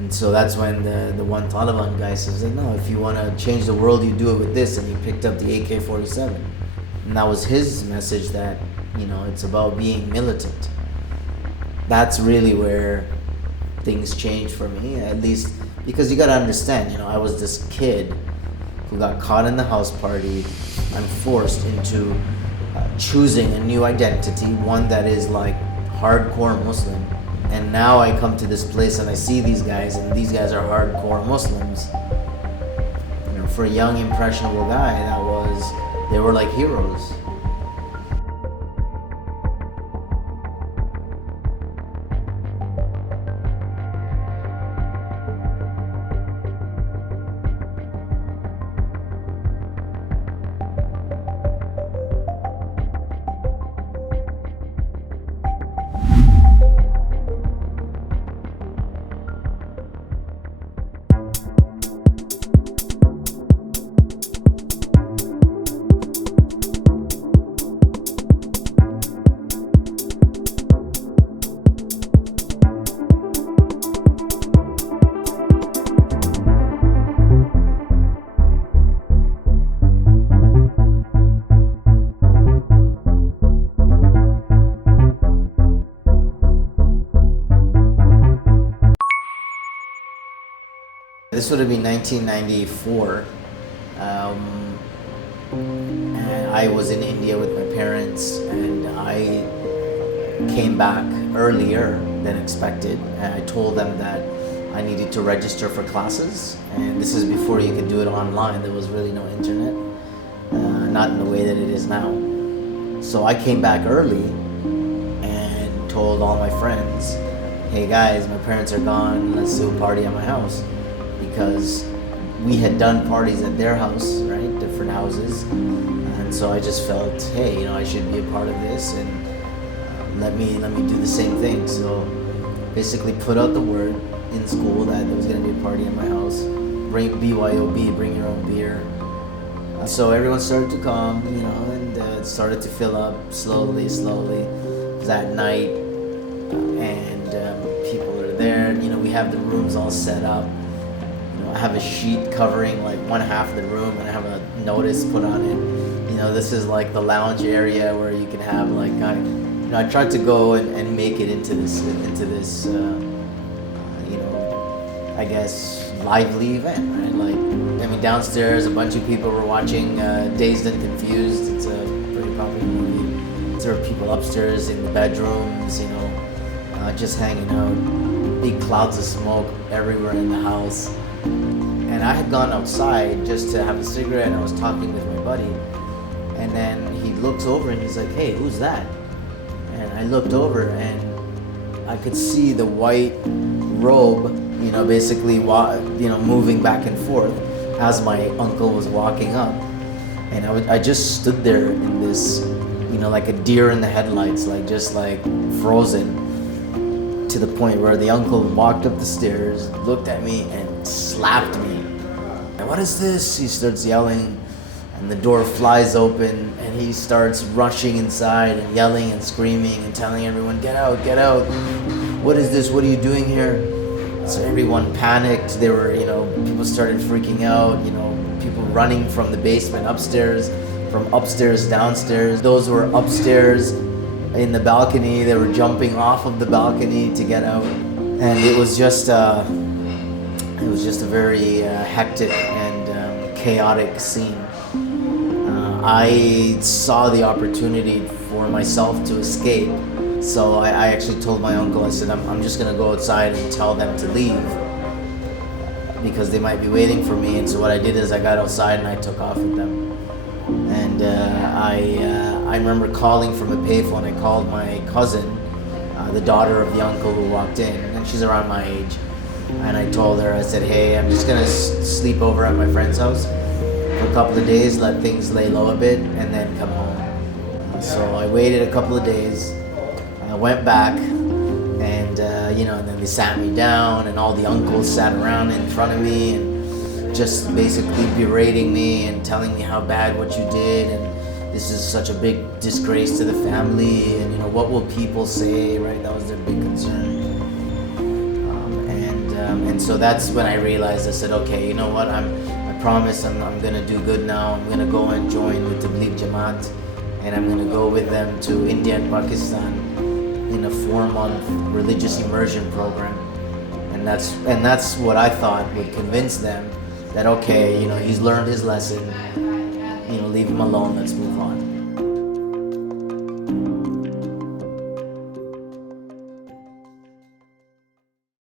And so that's when the one Taliban guy says, no, if you want to change the world, you do it with this. And he picked up the AK-47. And that was his message that, it's about being militant. That's really where things changed for me, at least because you got to understand, I was this kid who got caught in the house party. I'm forced into choosing a new identity, one that is like hardcore Muslim. And now I come to this place and I see these guys, and these guys are hardcore Muslims. For a young, impressionable guy, they were like heroes. This would have been 1994, and I was in India with my parents, and I came back earlier than expected. And I told them that I needed to register for classes, and this is before you could do it online. There was really no internet, not in the way that it is now. So I came back early and told all my friends, hey guys, my parents are gone, let's do a party at my house. Because we had done parties at their house, right? Different houses. And so I just felt, hey, I should be a part of this, and let me do the same thing. So basically put out the word in school that there was going to be a party at my house. Bring BYOB, bring your own beer. So everyone started to come, and it started to fill up slowly. It was at night, and people are there. We have the rooms all set up. I have a sheet covering like one half of the room, and I have a notice put on it. This is like the lounge area where you can have like, I tried to go and make it into this, I guess, lively event, right? Downstairs, a bunch of people were watching Dazed and Confused. It's a pretty popular movie. There were people upstairs in the bedrooms, just hanging out. Big clouds of smoke everywhere in the house. And I had gone outside just to have a cigarette, and I was talking with my buddy. And then he looks over and he's like, hey, who's that? And I looked over and I could see the white robe, basically, moving back and forth as my uncle was walking up. And I just stood there in this, like a deer in the headlights, just frozen, to the point where the uncle walked up the stairs, looked at me, and slapped me. And what is this? He starts yelling, and the door flies open, and he starts rushing inside and yelling and screaming and telling everyone, get out, get out. What is this? What are you doing here? So everyone panicked. They were, people started freaking out, people running from the basement upstairs, from upstairs downstairs. Those who were upstairs in the balcony, they were jumping off of the balcony to get out. And it was just a very hectic and chaotic scene. I saw the opportunity for myself to escape. So I actually told my uncle, I said, I'm just gonna go outside and tell them to leave because they might be waiting for me. And so what I did is I got outside and I took off with them. And I remember calling from a payphone. I called my cousin, the daughter of the uncle who walked in, and she's around my age. And I told her, I said, hey, I'm just gonna sleep over at my friend's house for a couple of days, let things lay low a bit, and then come home. So I waited a couple of days. I went back, and and then they sat me down, and all the uncles sat around in front of me and just basically berating me and telling me how bad what you did, and this is such a big disgrace to the family, and what will people say, right? That was their big concern. And And so that's when I realized, I said, okay, you know what, I promise I'm gonna do good now. I'm gonna go and join with the Tabligh Jamaat, and I'm gonna go with them to India and Pakistan in a 4-month religious immersion program. And that's what I thought would convince them that, okay, he's learned his lesson, leave him alone, let's move on.